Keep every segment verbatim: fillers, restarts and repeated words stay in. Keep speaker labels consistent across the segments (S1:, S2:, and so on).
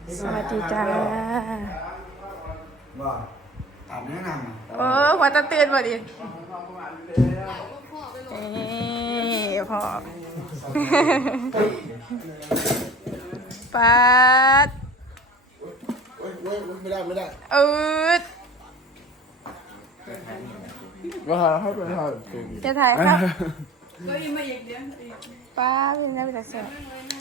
S1: สวัสดีจ้า
S2: ว่าอาบแนะนำ
S1: โอ้หัวตะเตือนบ่ดิเอ้พ่อปัด
S2: เว้ยเว้ยไม่ได้ไม่ได้
S1: อืด
S2: ก็หาให้ไปถ่าย
S1: จะถ่ายครับ
S3: ก็ยังมาอีกเดี๋ยวอีก
S1: ป้าเป็นนักวิทยาศาสตร์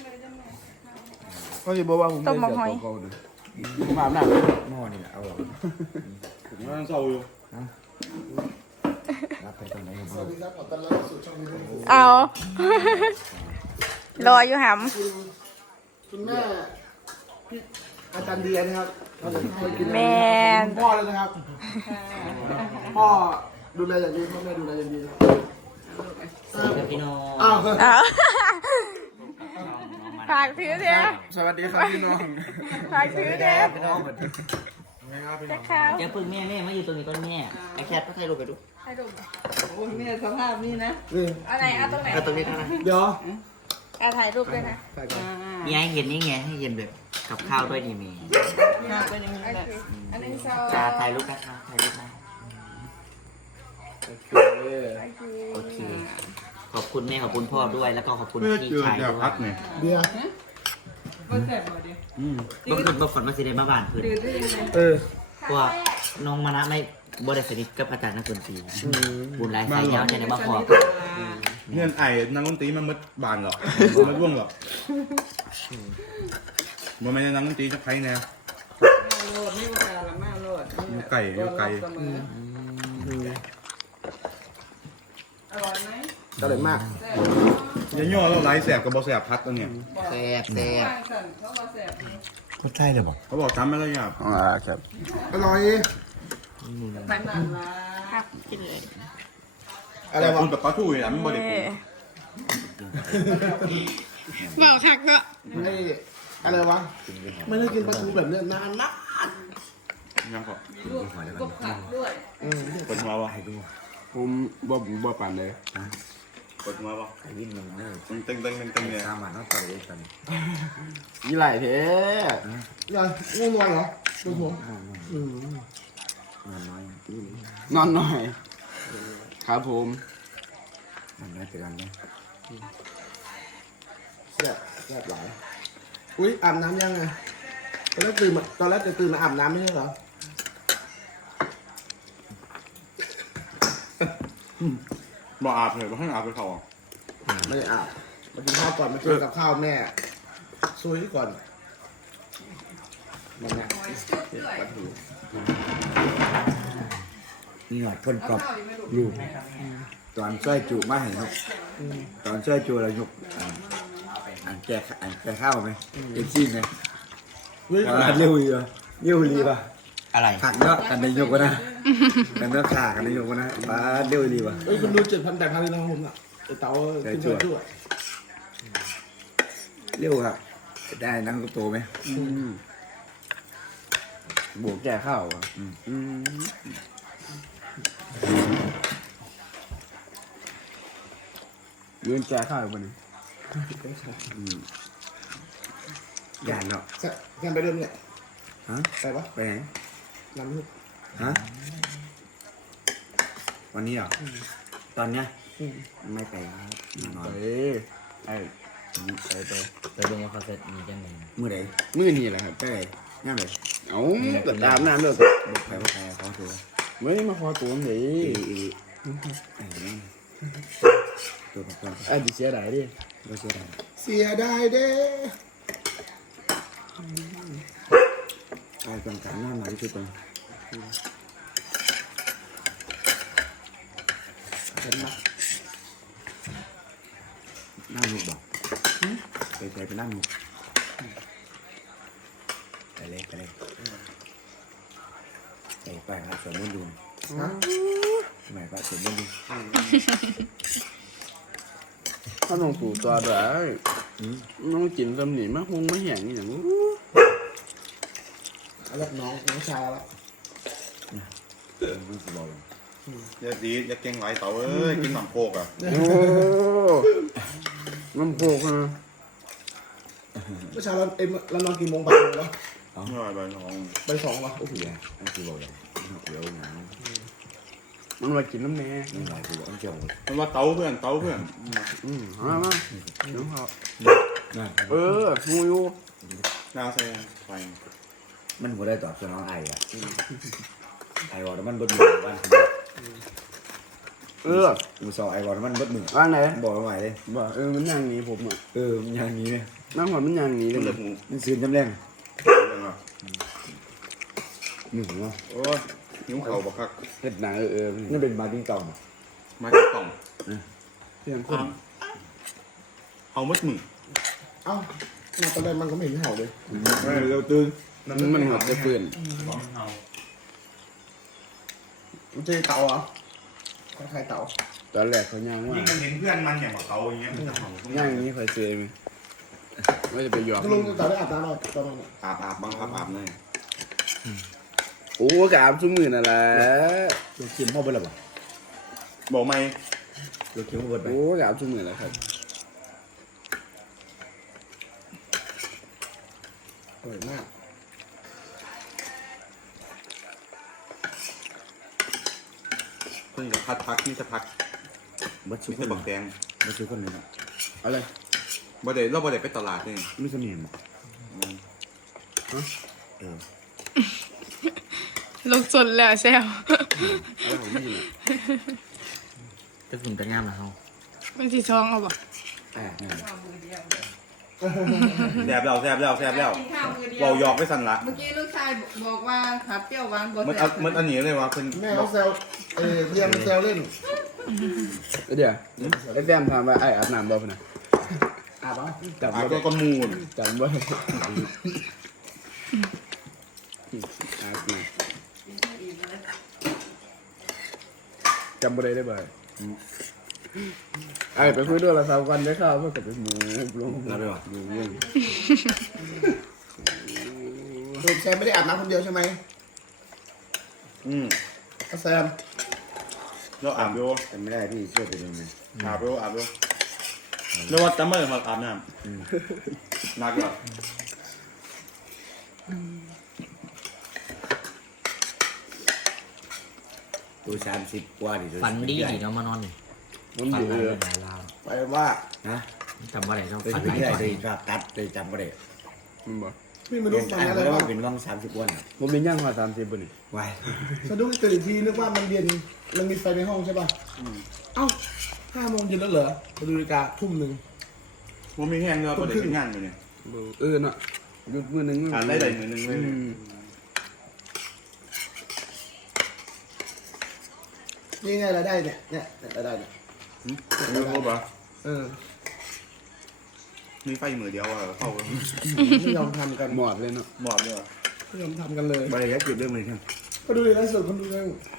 S2: ก็จะบอกว่าผม
S1: ต้มหมกหอย
S2: ผมอาบน้ำหม้อนี่แหละเอาผมกำลังเศร้าอยู่รับไปตอนไหนครับสวัสดีครับขอต้อนรับสู่ช่องนี้
S1: เอา รออยู่ห
S2: คุณแม่พี่อาจารย์เดียนะครับเราจะไปกิน
S1: ำแมน
S2: พ่อเลยนะครับพ่อดูแลอย่างดีพ่อแม่ดูแลอย่างดีครับ
S4: สวัสดีครับพี่น้อง
S2: อ้าว
S1: เอาฝากถือเด้อ
S2: สวัสดีครับพี่น้อง
S1: ฝากถือเด้อ
S4: พี่น้อง
S1: จะข้าว
S4: อย่าพึ่งแม่แม่มาอยู่ตรงนี้ก่อนแม่ไอ้แคทก็ถ่ายรูปไปดู
S1: ให้ดู
S3: โอ้ยแม่สภาพนี้นะ
S2: นี่
S1: เอาไหนเอาตรงไหน
S4: เอาตรงนี้เท่านั้น
S2: เดี๋ยว
S1: เอาถ่ายรูปด้วยนะ
S2: ใส่ก่อน
S4: มีให้เห็นนี่ไงให้เห็นแบบกับข้าวด้วยนี่มี
S3: หน้าเป็นอย่างนี้
S1: โอ
S3: แหละ
S1: เคอันนี้ซอ
S4: จะถ่ายรูปนะคะถ่ายรูปนะ
S2: โอเค
S4: โอเค ขอบคุณแม่ขอบคุณพ่อด้วยแล้วก็ขอบคุณพี่ชายด้วย
S2: เดี๋ยว
S3: ว่าแสบหมดดิ
S4: เมื่อคืนเมื่อฝันว่าสิได้มาบ้านเพื่อน
S3: ดื้อได้ยังไง
S2: เออ
S4: เพราะว่าน้องมานะไม่บ่ได้สนิทกับอาจารย์นักดนตรีบุญหลายสายยาวจะได้มาพอกัน
S5: เงื่อนไอ้นักดนตรีมันมืดบานหรอกมันร่วงหรอกมันไม่ได้นักดนตรีจะใครแน่
S3: โลดนี่ว่าการละแม่โลด
S5: อยู่ไก่อยู่ไก่
S3: เสมออร่อยไหม
S2: ก็เลยมาก
S3: แสบ
S5: อย่าย่อเราไล่แสบกับบอแสบพัดตัวเนี่ย
S4: แซ่บแซ่บ
S3: ข้างสั่นเขาว่าแสบ
S2: ก็ใช่เลยบอก
S5: เขาบอกทำไม่ละหยาบ
S2: อ่าครับอร่อย
S3: มันนั่นละ
S1: ครับกินเลย
S2: อะไร
S5: แต่
S2: วะ
S5: คุณกับปลาทู่เนี่ยมันบริสุทธิ์
S1: เมาคักเนาะ
S2: ไอ้อะไรวะไม่ได้กินปลาทูแบบเนี้ยนานมาก
S5: ยังพอ
S3: ลวกกบผักด้วย
S2: อืม
S5: กดมาวะ
S2: ผมบ่บ่ปั่นเลย
S5: กดมาวะ
S4: วิ่งลงเนอ
S5: ตึงตึงตึงตึงตึงเนี่ย
S4: ตามมาต้องต่อยด้วยกัน
S2: ยี่ไหลเท่ยังง่วงนอนเหรอตัวผม
S4: นอนน้อย
S2: นอนหน่อย ครับผม
S4: นอนน้อยเตือนเลย
S2: แซ่บแซ่บหลายอุ้ยอาบน้ำยังไงตอนแรกตื่นมาตอนแรกจะตื่นมาอาบน้ำไม่ใช่เหรอ
S5: บอกอาบเลยบอกให้อาบไปเขา
S2: ไม่ได้อาบมากินข้าวก่อนมาเจอกับข้าวแม่ซุยก่อนมันเนี่ย
S3: หอยชุบด้วย
S2: ปลาทู
S6: นี่หน่อยคนกรอบ
S3: ข้าวยังไม่รู้
S6: อยู่ตอนช่วยจูมาให้นกตอนช่วยจูเรายกอ่าอ่านแกะอ่านแกะข้าวไหมเอ็นซี่ไหม
S2: เฮ้ย
S6: อ่าเลี้ยวอีกอ่ะเลี้ยวรีป่ะ
S4: อะไร
S6: ขัดเนาะกันในยกวะนะกันเนาะขากันในยกวะนะป้าเลี้ยวรีป่ะ
S2: เฮ้ยคุณดูเจ็ดพันแปดพันเลยนะผมอ่ะไอเต๋าขึ้นไปด้วย
S6: เลี้ยวครับได้นั่งก็โตไหมบวกแก่ข้าวอ่ะอืมยืนแก่ข้าววันนี้ยานเนาะ
S2: แซมไปเดินเนี่ย
S6: ฮะ
S2: ไปปะ
S6: ไปไหน
S2: น้ำฮึบ
S6: ฮะวันนี้เหรอตอนเนี้ยไม่ไปครับนอน
S2: ไปไอ้ไปไป
S4: ไปดูว่าเขาจะมีกันไหม
S6: มือไหน
S2: มือนี่แหละครับ
S6: ไปไหนง่ายเลย
S2: เอ้าเกิดตามน้ำเลย
S6: บอกไปว่าใครเขาถือ
S2: ไม่มาขอตัวหนี
S6: อีอีไอ้นี่ตัวประกัน
S2: ไอ้ดิเสียดายดิ
S6: ก็เชื่อได้
S2: เสียดายเด้
S6: ไอ้กำกับหน้าหน่อยที่ตัว
S2: เห็นปะ
S6: หน้าหนุกบอกไปใส่ไปหน้าหนุกไปเลยไปเลยไปไปครับสวนมุ่นดู
S2: ฮะ
S6: ทำไมปะสวนมุ่นดู
S2: ถ้าน้องตู่ตัวได้น้องกินสำนีมะฮงมะแหงอย่างนู้แล้วน้องน้องชายแล้ว
S6: มันจะบอก
S5: อย่าดีอย่าเก่งไหลเต่าเอ้ยกินหม่ำโคกอ่ะ
S2: โอ้น้ำโคกนะเมื่อเช้าเราเอ็มเรานอนกี่โมงบ่ายโมงวะ
S5: อร่อยใบทอง
S2: ใบสองวะ
S6: โอ้โหอันคือบอกเลยเดี๋ยวหนัง
S2: มันมากินน้ำแน่
S6: นี่หลายคืออันเกี่ยวกับ
S5: มันว่าเต้าเพื่อนเต้าเพื่อน
S2: อืมมามาเดี๋ยวเขา
S6: นั่น
S2: เอองูอยู่
S5: น้าใส่ไฟ
S6: มันหัวได้ตอบสนองไอ้อะไอ้บอกมันบดมือบ้าน
S2: เออ
S6: กูสอบไอ้บอกมันบดมือ
S2: ว่างไหน
S6: บอกมาใหม่เลย
S2: บอกเออมันย่างหนี้ผมอ่ะ
S6: เออมันอย่างนี้ไหม
S2: นั่งหัวมันย่างหนี้เล
S5: มัน
S2: ย
S5: เหลือหมู
S6: มันซื้อจำแรง
S5: ยังอ่ะ
S6: หนึ่งวะ
S5: โอ้ยนิ้วเข่าบักคัก
S2: เห็ดหนังเออเออ
S6: นี่เป็นมาติ้งตอง
S5: มาจากกล่อง
S2: เสียงคน
S5: เอามัดมือ
S2: เอ้ามาตอนแรกมันก็ไม่เห็นเห่าเลย
S6: เราตื่น
S2: มันมันหัวจะเปื่อนมันจะเต่าเหรอคล้ายๆเต่าตอนแรกเขาย่างว่า
S5: ยิ่งมันเห็นเพื่อนมันอย่างกับเขาอย่างเงี้ยมันจะเห่า
S2: ย่างอย่างนี้เคยเจอไหมว่าจะไปหยอก
S7: ลุงจะได้อาบน้ำหน่อยตอนนั้น
S5: อาบอาบบังคับอาบเลย
S2: โอ้กอาบชุ่มมือนั่นแหละ
S6: เราเค็มพ่อไปหรอปะ
S5: บอกไหม
S6: เราเค็มพ่อไป
S2: โอ้กอาบชุ่มมือแล้วครับอร่อยมาก
S5: เพิ่งจะพัดพักที่จะพัก
S6: บัดซุ
S5: มี
S6: กค
S5: แต่
S6: น
S5: บักแดง
S6: บัดซุกคนนึง
S2: อะไร
S5: บ่ได้เราบ่ได้ไปตลาดนี่
S6: ไม่สนิม เออ
S1: ลงสนแล้วแซว
S2: อะไรของพี่เนี่ย
S4: จะกินกันย่ามนะเฮา
S1: มันสีท้องเอาบ่
S2: อ่า
S3: ข้าวมือเดียว
S5: แซ่บแล้วแซ่บแล้วแซ่บแล้ว
S3: กินข้าวมือเดียว
S5: เบาหยอกไปสั่นละ
S3: เมื่อกี้ลูกชายบอกว่าขับเปรี้ยวหวานบด
S5: มัน
S3: แซ่
S5: เอา
S3: บ
S5: มันอันนี้เลยว่าเป็น
S7: แม่เขาแซวเออเรียนแซวเล่น
S2: เดี๋ยวไอ้แต้มถามว่าไอ้อาบน้ำบ่พะนะ
S7: อาบอ่ะ
S2: จำ
S5: อา
S2: บ่
S5: บก็
S2: ได้
S5: กระมูล
S2: จำบ่ได้อาบน้ำจำบ่ได้ได้บ่อยไอ้ไปคุยด้วยละสามวันได้ข้าวเพื่อกับไปหมูลง
S6: รับไปวะ
S2: หมูเรื่อง
S7: ลุงแซมไม่ได้อาบน้ำคนเดียวใช่ไหม
S5: อืม
S7: ก็แซม
S5: เราอาบอยู่
S6: จำไม่ได้พี่เชื่อไปเลยไหม
S5: อาบอยู่อาบอยู่แล้วว่าจำไม่ได้มาอาบน้ำนักแล้ว
S6: ตัวสามสิบกว่าดิ
S4: ฝันดีดีเนาะมานอนนี่
S2: มัน
S4: ฝั
S2: อน ยู่
S4: อะไร
S2: เออ
S4: หลายราว
S7: ไปว่า
S6: ฮะ
S4: จำว่าอะไรต้อง
S6: ตัว
S4: ฝัน
S6: ที่
S4: หลาย
S6: ไม่ได้
S4: ตอน
S6: เลยภาพตัดเลยจำไม่ได้
S2: มันบอก
S7: พี่ไม่
S6: เป็
S7: รู้
S6: น
S7: ฟัง
S6: อัน
S7: อะไร
S6: แล้ว
S7: บ้าง
S6: เป็นว่างสามสิบวัน
S2: ผมเป็นย่างมาสามสิบปุ่นนี่
S6: วาย
S7: สะดุ้งตื่นอีกทีนึกว่ามันเย็นมันมีไฟในห้องใช่ป่ะเอ้าห้าโมงเย็นแล้วเหรอมาดูนาฬิกาทุ่มหนึ่ง
S5: ว่ามีแห้งเราบ่ได้เป็นงานอยู่เนี่ย
S2: เออเนาะหยุดมือหนึง
S5: อ่านได้หลายมือหนึงเลย
S2: อืม
S7: นี่ไงรายได้เนี่ยเนี่ยรายได้เนี่ย
S5: ไม่รู้ป่ะ
S7: เออ
S5: มีไฟมือเดียวอ่ะเข้า
S7: ไม่ยอมทำกัน
S2: หมอดเลยเนาะ
S5: หมอบเลย
S7: ไม่ยอมทำกันเลย
S6: บริยัติจุดเรื่องมันครับ
S7: ก็ดูในไลฟ์สดคนดูไง